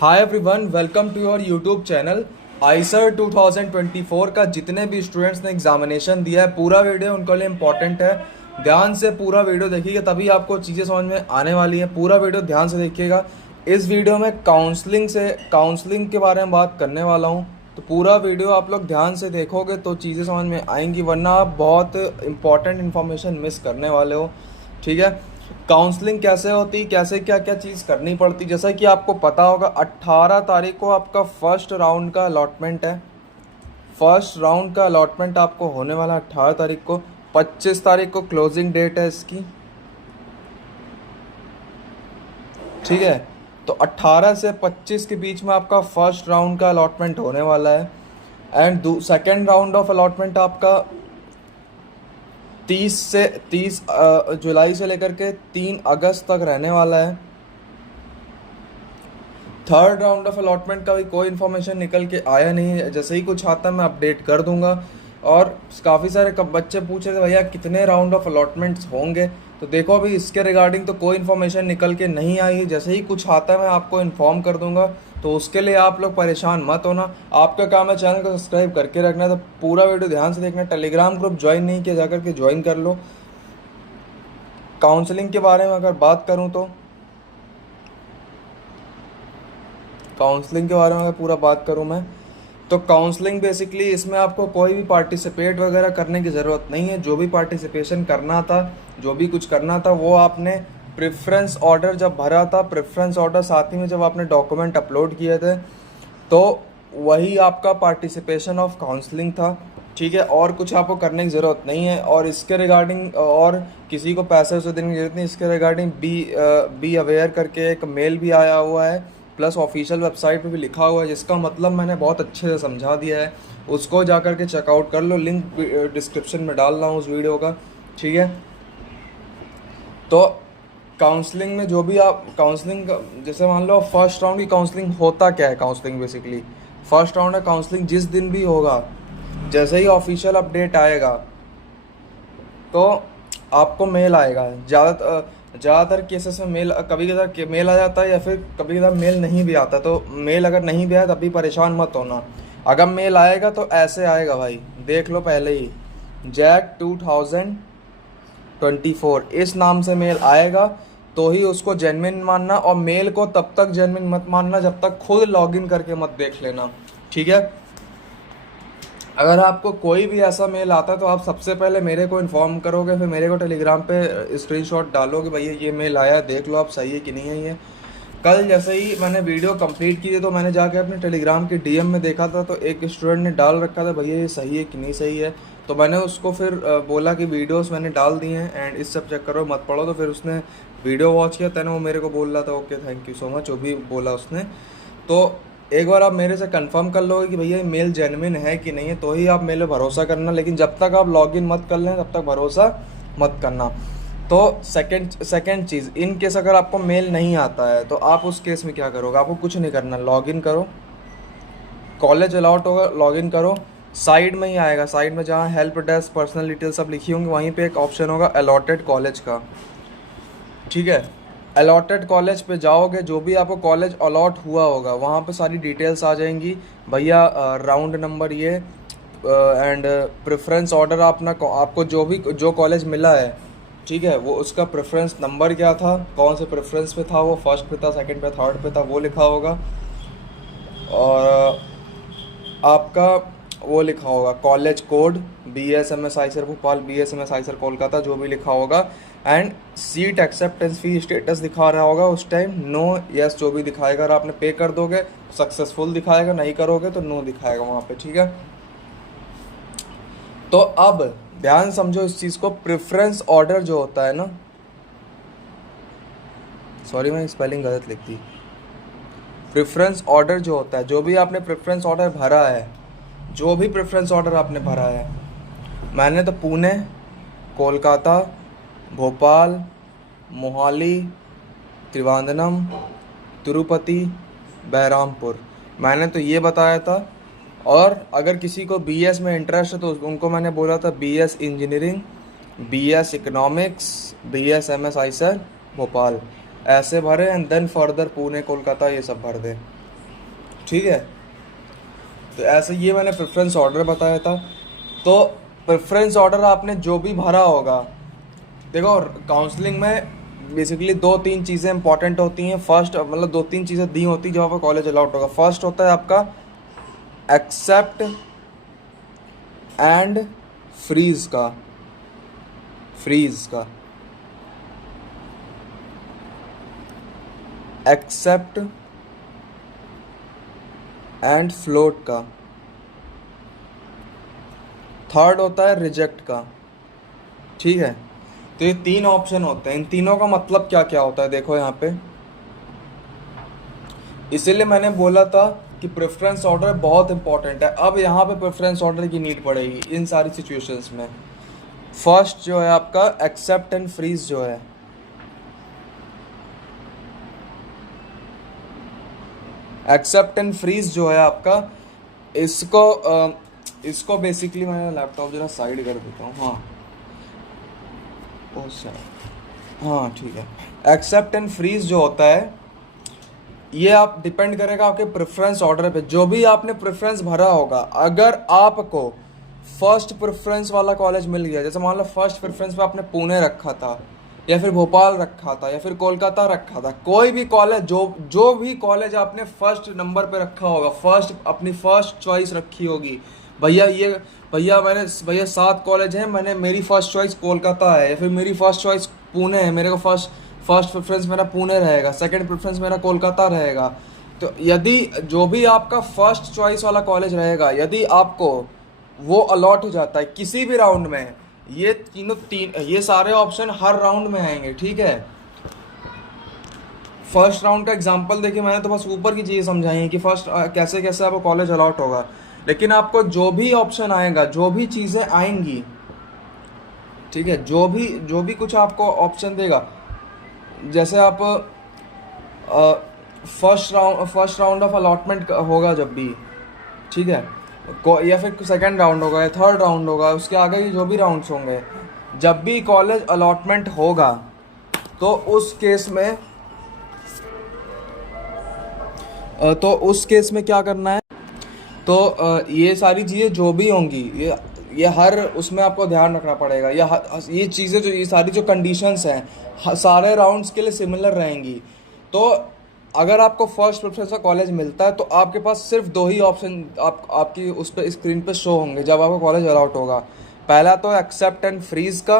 Hi everyone, welcome to your YouTube channel. IISER 2024 का जितने भी स्टूडेंट्स ने एग्जामिनेशन दिया है, पूरा वीडियो उनके लिए इम्पोर्टेंट है। ध्यान से पूरा वीडियो देखिएगा, तभी आपको चीज़ें समझ में आने वाली हैं। पूरा वीडियो ध्यान से देखिएगा। इस वीडियो में काउंसलिंग के बारे में बात करने वाला हूँ, तो पूरा वीडियो आप लोग ध्यान से देखोगे तो चीज़ें समझ में आएंगी, वरना आप बहुत इंपॉर्टेंट इन्फॉर्मेशन मिस करने वाले हो। ठीक है, काउंसलिंग कैसे होती, कैसे क्या क्या चीज़ करनी पड़ती। जैसा कि आपको पता होगा, 18 तारीख को आपका फर्स्ट राउंड का अलॉटमेंट है। फर्स्ट राउंड का अलॉटमेंट आपको होने वाला 18 तारीख को। 25 तारीख को क्लोजिंग डेट है इसकी। ठीक है, तो 18 से 25 के बीच में आपका फर्स्ट राउंड का अलॉटमेंट होने वाला है। And second round of allotment आपका 30 जुलाई से लेकर के 3 अगस्त तक रहने वाला है। थर्ड राउंड ऑफ अलॉटमेंट का भी कोई इन्फॉर्मेशन निकल के आया नहीं है। जैसे ही कुछ आता है मैं अपडेट कर दूंगा। और काफ़ी सारे बच्चे पूछ रहे थे भैया कितने राउंड ऑफ अलॉटमेंट्स होंगे, तो देखो अभी इसके रिगार्डिंग तो कोई इन्फॉर्मेशन निकल के नहीं आई है। जैसे ही कुछ आता है मैं आपको इन्फॉर्म कर दूंगा, तो उसके लिए आप लोग परेशान मत होना। आपका काम है चैनल को सब्सक्राइब करके रखना। तो पूरा वीडियो ध्यान से देखना। टेलीग्राम ग्रुप ज्वाइन नहीं किया, जाकर के ज्वाइन कर लो। काउंसलिंग के बारे में अगर बात करूं तो काउंसलिंग के बारे में अगर पूरा बात करूं मैं, तो काउंसलिंग बेसिकली इसमें आपको कोई भी पार्टिसिपेट वगैरह करने की ज़रूरत नहीं है। जो भी पार्टिसिपेशन करना था, जो भी कुछ करना था, वो आपने प्रेफरेंस ऑर्डर जब भरा था, प्रेफरेंस ऑर्डर साथ ही में जब आपने डॉक्यूमेंट अपलोड किए थे, तो वही आपका पार्टिसिपेशन ऑफ काउंसलिंग था। ठीक है, और कुछ आपको करने की ज़रूरत नहीं है। और इसके रिगार्डिंग और किसी को पैसे उसे देने की ज़रूरत नहीं। इसके रिगार्डिंग बी अवेयर करके एक मेल भी आया हुआ है, प्लस ऑफिशियल वेबसाइट पे भी लिखा हुआ है, जिसका मतलब मैंने बहुत अच्छे से समझा दिया है। उसको जा कर के चेकआउट कर लो। लिंक डिस्क्रिप्शन में डाल रहा हूँ उस वीडियो का। ठीक है, तो काउंसलिंग में जो भी आप काउंसलिंग, जैसे मान लो फर्स्ट राउंड की काउंसलिंग होता क्या है। काउंसलिंग बेसिकली फर्स्ट राउंड है। काउंसलिंग जिस दिन भी होगा, जैसे ही ऑफिशियल अपडेट आएगा तो आपको मेल आएगा। ज़्यादातर केसेस में मेल, कभी कभार मेल आ जाता है, या फिर कभी कभार मेल नहीं भी आता। तो मेल अगर नहीं भी आया तब भी परेशान मत होना। अगर मेल आएगा तो ऐसे आएगा भाई, देख लो पहले ही, जैक 2024 इस नाम से मेल आएगा, तो ही उसको जेन्युइन मानना। और मेल को तब तक जेन्युइन मत मानना जब तक खुद लॉगिन करके मत देख लेना। ठीक है, अगर आपको कोई भी ऐसा मेल आता है तो आप सबसे पहले मेरे को इन्फॉर्म करोगे, फिर मेरे को टेलीग्राम पे स्क्रीनशॉट डालोगे, भैया ये मेल आया, देख लो आप सही है कि नहीं है ये। कल जैसे ही मैंने वीडियो कंप्लीट की थी, तो मैंने जाके अपने टेलीग्राम के डीएम में देखा था, तो एक स्टूडेंट ने डाल रखा था भैया ये सही है कि नहीं सही है। तो मैंने उसको फिर बोला कि वीडियोस मैंने डाल दी हैं एंड इस सब चेक करो, मत पढ़ो। तो फिर उसने वीडियो वॉच किया, तैने वो मेरे को बोल रहा था okay thank you so much, जो भी बोला उसने। तो एक बार आप मेरे से कंफर्म कर लोगे कि भैया ये मेल जेन्युइन है कि नहीं है, तो ही आप मेल पे भरोसा करना। लेकिन जब तक आप लॉगिन मत कर लें तब तक भरोसा मत करना। तो सेकंड चीज़, इन केस अगर आपको मेल नहीं आता है तो आप उस केस में क्या करोगे। आपको कुछ नहीं करना, लॉगिन करो, कॉलेज अलॉट होगा, लॉगिन करो। साइड में ही आएगा, साइड में जहाँ हेल्प डेस्क, पर्सनल डिटेल सब लिखी होंगी, वहीं पे एक ऑप्शन होगा अलॉटेड कॉलेज का। ठीक है, अलॉटेड कॉलेज पे जाओगे, जो भी आपको कॉलेज अलॉट हुआ होगा वहाँ पे सारी डिटेल्स आ जाएंगी। भैया राउंड नंबर ये एंड प्रेफरेंस ऑर्डर आपको जो कॉलेज मिला है, ठीक है, वो उसका प्रेफरेंस नंबर क्या था, कौन से प्रेफरेंस पे था, वो फर्स्ट पे था, सेकंड पे, थर्ड पे था, वो लिखा होगा। और आपका वो लिखा होगा college code, BSMS IISER Bhopal, BSMS Eicher Kolkata, जो भी लिखा होगा। And seat acceptance fee status दिखा रहा होगा उस टाइम, नो यस जो भी दिखाएगा। अगर आपने पे कर दोगे सक्सेसफुल दिखाएगा, नहीं करोगे तो नो दिखाएगा वहाँ पे। ठीक है, तो अब ध्यान समझो इस चीज़ को। प्रेफरेंस ऑर्डर जो होता है ना, सॉरी मैंने स्पेलिंग गलत लिख दी। प्रेफरेंस ऑर्डर जो होता है, जो भी आपने प्रेफरेंस ऑर्डर भरा है, जो भी प्रेफरेंस ऑर्डर आपने भरा है, मैंने तो पुणे, कोलकाता, भोपाल, मोहाली, त्रिवेंद्रम, तिरुपति, बहरामपुर, मैंने तो ये बताया था। और अगर किसी को BS में इंटरेस्ट है तो उनको मैंने बोला था BS engineering, BS economics, BSMS IISER Bhopal, ऐसे भरे and then further Pune, Kolkata ये सब भर दें। ठीक है। तो ऐसे ये मैंने प्रेफरेंस ऑर्डर बताया था। तो प्रेफरेंस ऑर्डर आपने जो भी भरा होगा, देखो काउंसलिंग में बेसिकली दो तीन चीज़ें इंपॉर्टेंट होती हैं। फर्स्ट मतलब दो तीन चीज़ें दी होती हैं जब आपका कॉलेज अलाउट होगा। फर्स्ट होता है आपका एक्सेप्ट एंड फ्रीज का, एक्सेप्ट एंड फ्लोट का। थर्ड होता है रिजेक्ट का। ठीक है। तो ये तीन ऑप्शन होते हैं। इन तीनों का मतलब क्या क्या होता है देखो यहाँ पे। इसीलिए मैंने बोला था कि प्रेफरेंस ऑर्डर बहुत इंपॉर्टेंट है। अब यहाँ पे प्रेफरेंस ऑर्डर की नीड पड़ेगी इन सारी सिचुएशंस में। फर्स्ट जो है आपका एक्सेप्ट एंड फ्रीज जो है, एक्सेप्ट एंड फ्रीज जो है आपका, इसको बेसिकली मैं लैपटॉप जरा साइड कर देता हूँ। हाँ हाँ ठीक है। एक्सेप्ट एंड फ्रीज जो होता है ये आप डिपेंड करेगा आपके प्रेफरेंस ऑर्डर पे। जो भी आपने प्रेफरेंस भरा होगा, अगर आपको फर्स्ट प्रेफरेंस वाला कॉलेज मिल गया, जैसे मान लो फर्स्ट प्रेफरेंस पे आपने पुणे रखा था या फिर भोपाल रखा था या फिर कोलकाता रखा था, कोई भी कॉलेज जो भी कॉलेज आपने फर्स्ट नंबर पे रखा होगा, फर्स्ट अपनी फर्स्ट चॉइस रखी होगी, भैया 7 कॉलेज हैं, मेरी फर्स्ट चॉइस कोलकाता है या फिर मेरी फर्स्ट चॉइस पुणे है, मेरे को फर्स्ट प्रेफरेंस मेरा पुणे रहेगा, सेकंड प्रेफरेंस मेरा कोलकाता रहेगा। तो यदि जो भी आपका फर्स्ट चॉइस वाला कॉलेज रहेगा, यदि आपको वो अलॉट हो जाता है किसी भी राउंड में, ये सारे ऑप्शन हर राउंड में आएंगे। ठीक है। फर्स्ट राउंड का एग्जांपल देखिए, मैंने तो बस ऊपर की चीज़ें समझाई हैं कि फर्स्ट कैसे कैसे आपको कॉलेज अलॉट होगा। लेकिन आपको जो भी ऑप्शन आएगा, जो भी चीज़ें आएंगी, ठीक है, जो भी कुछ आपको ऑप्शन देगा, जैसे आप फर्स्ट राउंड ऑफ अलॉटमेंट होगा जब भी, ठीक है, या फिर सेकंड राउंड होगा या थर्ड राउंड होगा, उसके आगे जो भी राउंड्स होंगे, जब भी कॉलेज अलॉटमेंट होगा तो उस केस में क्या करना है। तो ये सारी चीज़ें जो भी होंगी, ये हर उसमें आपको ध्यान रखना पड़ेगा। ये चीज़ें ये सारी जो कंडीशंस हैं सारे राउंड्स के लिए सिमिलर रहेंगी। तो अगर आपको फर्स्ट प्रेफरेंस का कॉलेज मिलता है तो आपके पास सिर्फ 2 ही ऑप्शन आपकी उस पर स्क्रीन पे शो होंगे जब आपको कॉलेज अलॉट होगा। पहला तो एक्सेप्ट एंड फ्रीज का,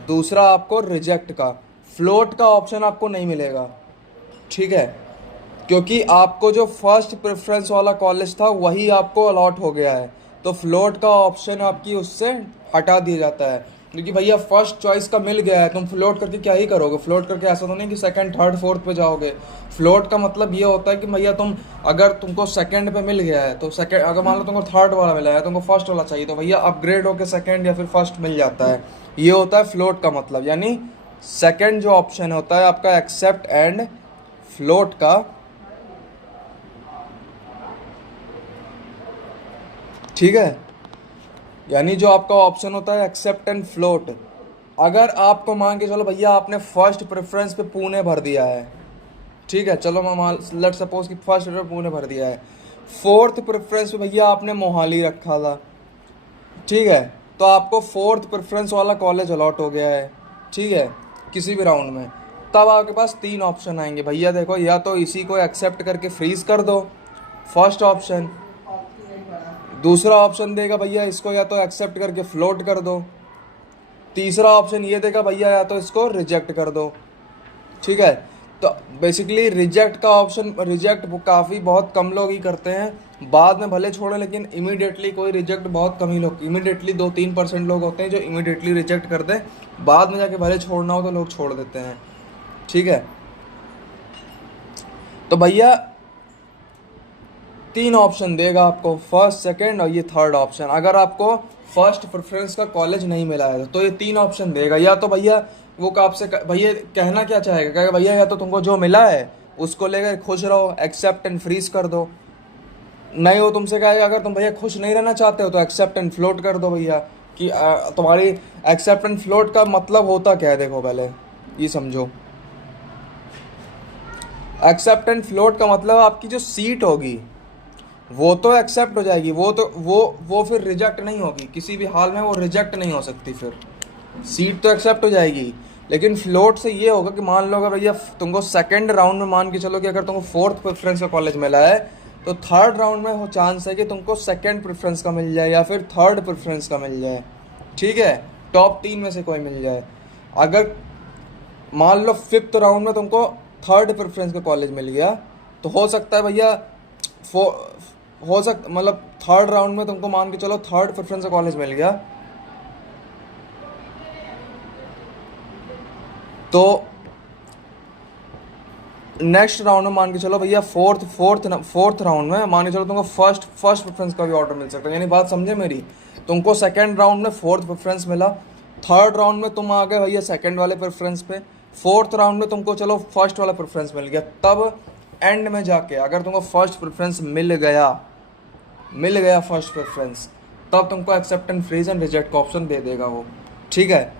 दूसरा आपको रिजेक्ट का। फ्लोट का ऑप्शन आपको नहीं मिलेगा। ठीक है। क्योंकि आपको जो फर्स्ट प्रेफरेंस वाला कॉलेज था वही आपको अलॉट हो गया है, तो फ्लोट का ऑप्शन आपकी उससे हटा दिया जाता है। क्योंकि भैया फर्स्ट चॉइस का मिल गया है, तुम फ्लोट करके क्या ही करोगे। फ्लोट करके ऐसा तो नहीं कि सेकंड थर्ड फोर्थ पे जाओगे। फ्लोट का मतलब ये होता है कि भैया अगर तुमको सेकंड पे मिल गया है तो सेकंड, अगर मान लो तुमको थर्ड वाला मिला है, तुमको फर्स्ट वाला चाहिए, तो भैया अपग्रेड होकर सेकंड या फिर फर्स्ट मिल जाता है। ये होता है फ्लोट का मतलब। यानी सेकंड जो ऑप्शन होता है आपका एक्सेप्ट एंड फ्लोट का, ठीक है, यानी जो आपका ऑप्शन होता है एक्सेप्ट एंड फ्लोट। अगर आपको मान के चलो भैया आपने फर्स्ट प्रेफरेंस पे पुणे भर दिया है, ठीक है, चलो मैं लेट सपोज कि फर्स्ट पे पुणे भर दिया है, फोर्थ प्रेफरेंस पे भैया आपने मोहाली रखा था, ठीक है, तो आपको फोर्थ प्रेफरेंस वाला कॉलेज अलॉट हो गया है, ठीक है, किसी भी राउंड में। तब आपके पास 3 ऑप्शन आएंगे भैया, देखो, या तो इसी को एक्सेप्ट करके फ्रीज कर दो, फर्स्ट ऑप्शन। दूसरा ऑप्शन देगा भैया इसको या तो एक्सेप्ट करके फ्लोट कर दो। तीसरा ऑप्शन ये देगा भैया या तो इसको रिजेक्ट कर दो। ठीक है। तो बेसिकली रिजेक्ट का ऑप्शन, रिजेक्ट काफ़ी बहुत कम लोग ही करते हैं, बाद में भले छोड़े, लेकिन इमीडिएटली कोई रिजेक्ट बहुत कम ही लोग, इमीडिएटली 2-3% लोग होते हैं जो इमीडिएटली रिजेक्ट कर दें, बाद में जाके भले छोड़ना हो तो लोग छोड़ देते हैं। ठीक है। तो भैया 3 ऑप्शन देगा आपको, फर्स्ट सेकंड और ये थर्ड ऑप्शन। अगर आपको फर्स्ट प्रेफरेंस का कॉलेज नहीं मिला है तो ये 3 ऑप्शन देगा। या तो भैया वो आपसे भैया कहना क्या चाहेगा, कहेगा भैया या तो तुमको जो मिला है उसको लेकर खुश रहो, एक्सेप्ट एंड फ्रीज कर दो। नहीं, वो तुमसे कहेगा अगर तुम भैया खुश नहीं रहना चाहते हो तो एक्सेप्ट एंड फ्लोट कर दो भैया। कि तुम्हारी एक्सेप्ट एंड फ्लोट का मतलब होता क्या है, देखो पहले ये समझो। एक्सेप्ट एंड फ्लोट का मतलब आपकी जो सीट होगी, वो तो एक्सेप्ट हो जाएगी, वो तो वो फिर रिजेक्ट नहीं होगी किसी भी हाल में, वो रिजेक्ट नहीं हो सकती फिर। सीट तो एक्सेप्ट हो जाएगी, लेकिन फ्लोट से ये होगा कि मान लो अगर भैया तुमको सेकंड राउंड में मान के चलो कि अगर तुमको फोर्थ प्रेफरेंस का कॉलेज मिला है, तो थर्ड राउंड में हो चांस है कि तुमको सेकंड प्रेफरेंस का मिल जाए या फिर थर्ड प्रेफरेंस का मिल जाए, ठीक है, टॉप 3 में से कोई मिल जाए। अगर मान लो फिफ्थ राउंड में तुमको थर्ड प्रेफरेंस का कॉलेज मिल गया, तो हो सकता है भैया हो सकता मतलब थर्ड राउंड में तुमको मान के चलो थर्ड प्रेफरेंस का कॉलेज मिल गया, तो नेक्स्ट राउंड में मान के चलो भैया फोर्थ राउंड में मान के चलो तुमको फर्स्ट प्रेफरेंस का भी ऑर्डर मिल सकता है। यानी बात समझे मेरी, तुमको सेकंड राउंड में फोर्थ प्रेफरेंस मिला, थर्ड राउंड में तुम आ गए भैया सेकंड वाले प्रेफरेंस पे, फोर्थ राउंड में तुमको चलो फर्स्ट वाला प्रेफरेंस मिल गया, तब एंड में जाके अगर तुमको फर्स्ट प्रेफरेंस मिल गया फर्स्ट प्रेफरेंस, तब तुमको accept and freeze and reject का ऑप्शन दे देगा वो, ठीक है।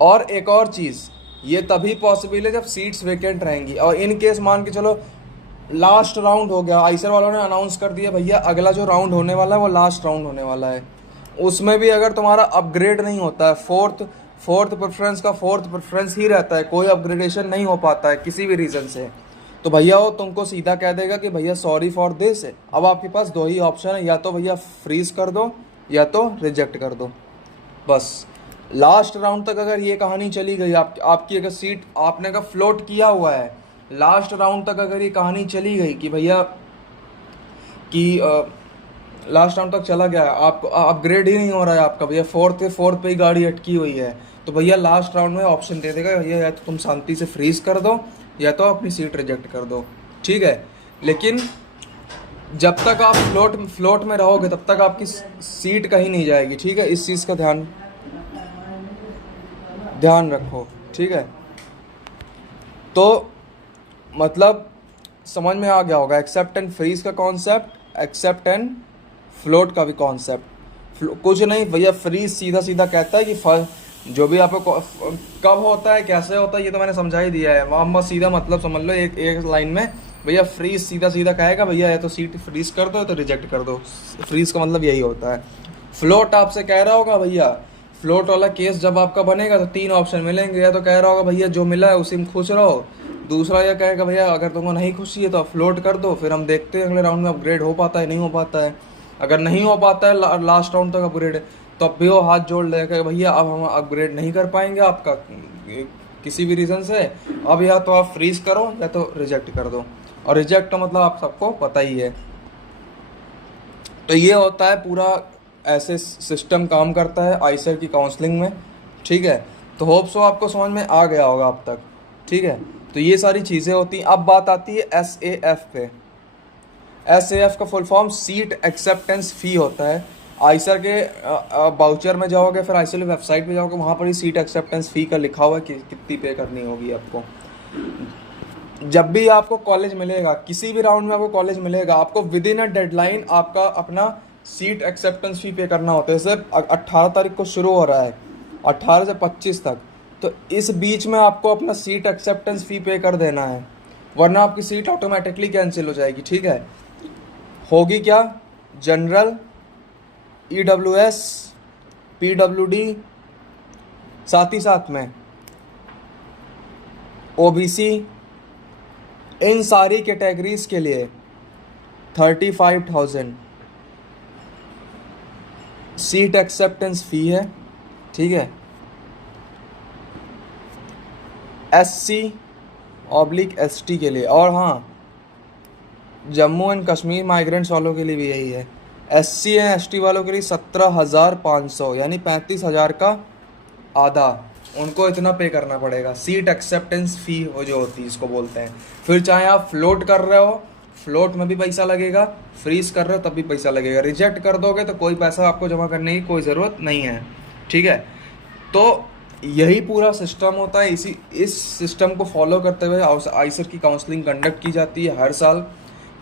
और एक और चीज़, ये तभी पॉसिबल है जब सीट्स वेकेंट रहेंगी। और इन केस मान के चलो लास्ट राउंड हो गया, आइसर वालों ने अनाउंस कर दिया भैया अगला जो राउंड होने वाला है वो लास्ट राउंड होने वाला है, उसमें भी अगर तुम्हारा अपग्रेड नहीं होता है, फोर्थ प्रेफरेंस का फोर्थ प्रेफरेंस ही रहता है, कोई अपग्रेडेशन नहीं हो पाता है किसी भी रीज़न से, तो भैया वो तुमको सीधा कह देगा कि भैया सॉरी फॉर दिस। अब आपके पास दो ही ऑप्शन है, या तो भैया फ्रीज कर दो या तो रिजेक्ट कर दो, बस। लास्ट राउंड तक अगर ये कहानी चली गई, आपकी अगर सीट आपने का फ्लोट किया हुआ है, लास्ट राउंड तक अगर ये कहानी चली गई कि भैया कि लास्ट राउंड तक चला गया, आप अपग्रेड ही नहीं हो रहा है आपका, भैया फोर्थ पे ही गाड़ी अटकी हुई है, तो भैया लास्ट राउंड में ऑप्शन दे देगा भैया या तो तुम शांति से फ्रीज कर दो या तो अपनी सीट रिजेक्ट कर दो, ठीक है। लेकिन जब तक आप फ्लोट में रहोगे तब तक आपकी सीट कहीं नहीं जाएगी, ठीक है, इस चीज़ का ध्यान रखो, ठीक है। तो मतलब समझ में आ गया होगा एक्सेप्ट एंड फ्रीज का कॉन्सेप्ट, एक्सेप्ट एंड फ्लोट का भी कॉन्सेप्ट। कुछ नहीं भैया, फ्रीज सीधा कहता है कि जो भी आपको कब होता है कैसे होता है ये तो मैंने समझा ही दिया है, वहाँ बस सीधा मतलब समझ लो एक लाइन में, भैया फ्रीज सीधा कहेगा भैया या तो सीट फ्रीज कर दो या तो रिजेक्ट कर दो, फ्रीज का मतलब यही होता है। फ्लोट आपसे कह रहा होगा भैया, फ्लोट वाला केस जब आपका बनेगा तो 3 ऑप्शन मिलेंगे, या तो कह रहा होगा भैया जो मिला है उसी में खुश रहो, दूसरा यह कहेगा भैया अगर तुमको नहीं खुशी है तो फ्लोट कर दो, फिर हम देखते हैं अगले राउंड में अपग्रेड हो पाता है नहीं हो पाता है। अगर नहीं हो पाता है लास्ट राउंड तक अपग्रेड, तो अब भी वो हाथ जोड़ लेगा भैया अब हम अपग्रेड नहीं कर पाएंगे आपका किसी भी रीज़न से, अब या तो आप फ्रीज करो या तो रिजेक्ट कर दो। और रिजेक्ट का मतलब आप सबको पता ही है। तो ये होता है पूरा, ऐसे सिस्टम काम करता है आइसर की काउंसलिंग में, ठीक है। तो होप सो आपको समझ में आ गया होगा अब तक, ठीक है। तो ये सारी चीज़ें होती हैं। अब बात आती है SAF पे। SAF का फुल फॉर्म सीट एक्सेप्टेंस फ़ी होता है। आइसर के बाउचर में जाओगे, फिर आइसर वेबसाइट पे जाओगे, वहाँ पर ही सीट एक्सेप्टेंस फ़ी का लिखा हुआ है कि कितनी पे करनी होगी आपको। जब भी आपको कॉलेज मिलेगा, किसी भी राउंड में आपको कॉलेज मिलेगा, आपको विद इन अ डेडलाइन आपका अपना सीट एक्सेप्टेंस फ़ी पे करना होता है। जैसे 18 तारीख को शुरू हो रहा है, 18 से 25 तक, तो इस बीच में आपको अपना सीट एक्सेप्टेंस फ़ी पे कर देना है, वरना आपकी सीट ऑटोमेटिकली कैंसिल हो जाएगी, ठीक है। होगी क्या, जनरल, EWS, PWD, साथ ही साथ में OBC, इन सारी कैटेगरीज के लिए 35,000 सीट एक्सेप्टेंस फ़ी है, ठीक है। SC/ST के लिए, और हाँ जम्मू एंड कश्मीर माइग्रेंट्स वालों के लिए भी यही है। SC एंड ST वालों के लिए 17,500 यानी 35,000 का आधा, उनको इतना पे करना पड़ेगा। सीट एक्सेप्टेंस फ़ी वो जो होती है इसको बोलते हैं। फिर चाहे आप फ्लोट कर रहे हो, फ्लोट में भी पैसा लगेगा, फ्रीज कर रहे हो तब भी पैसा लगेगा, रिजेक्ट कर दोगे तो कोई पैसा आपको जमा करने की कोई ज़रूरत नहीं है, ठीक है। तो यही पूरा सिस्टम होता है। इस सिस्टम को फॉलो करते हुए आइसर की काउंसलिंग कंडक्ट की जाती है हर साल।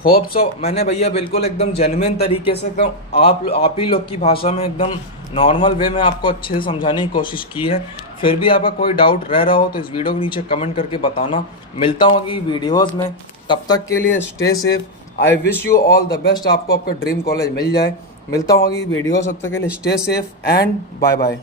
होप सो मैंने भैया बिल्कुल एकदम जेन्युइन तरीके से एकदम आप ही लोग की भाषा में एकदम नॉर्मल वे में आपको अच्छे से समझाने की कोशिश की है। फिर भी आपका कोई डाउट रह रहा हो तो इस वीडियो के नीचे कमेंट करके बताना। मिलता हूँ अगली वीडियोज़ में, तब तक के लिए stay safe, I wish you all the best, आपको आपका ड्रीम कॉलेज मिल जाए। मिलता हूँ अगली वीडियो, तब तक के लिए stay safe and bye bye.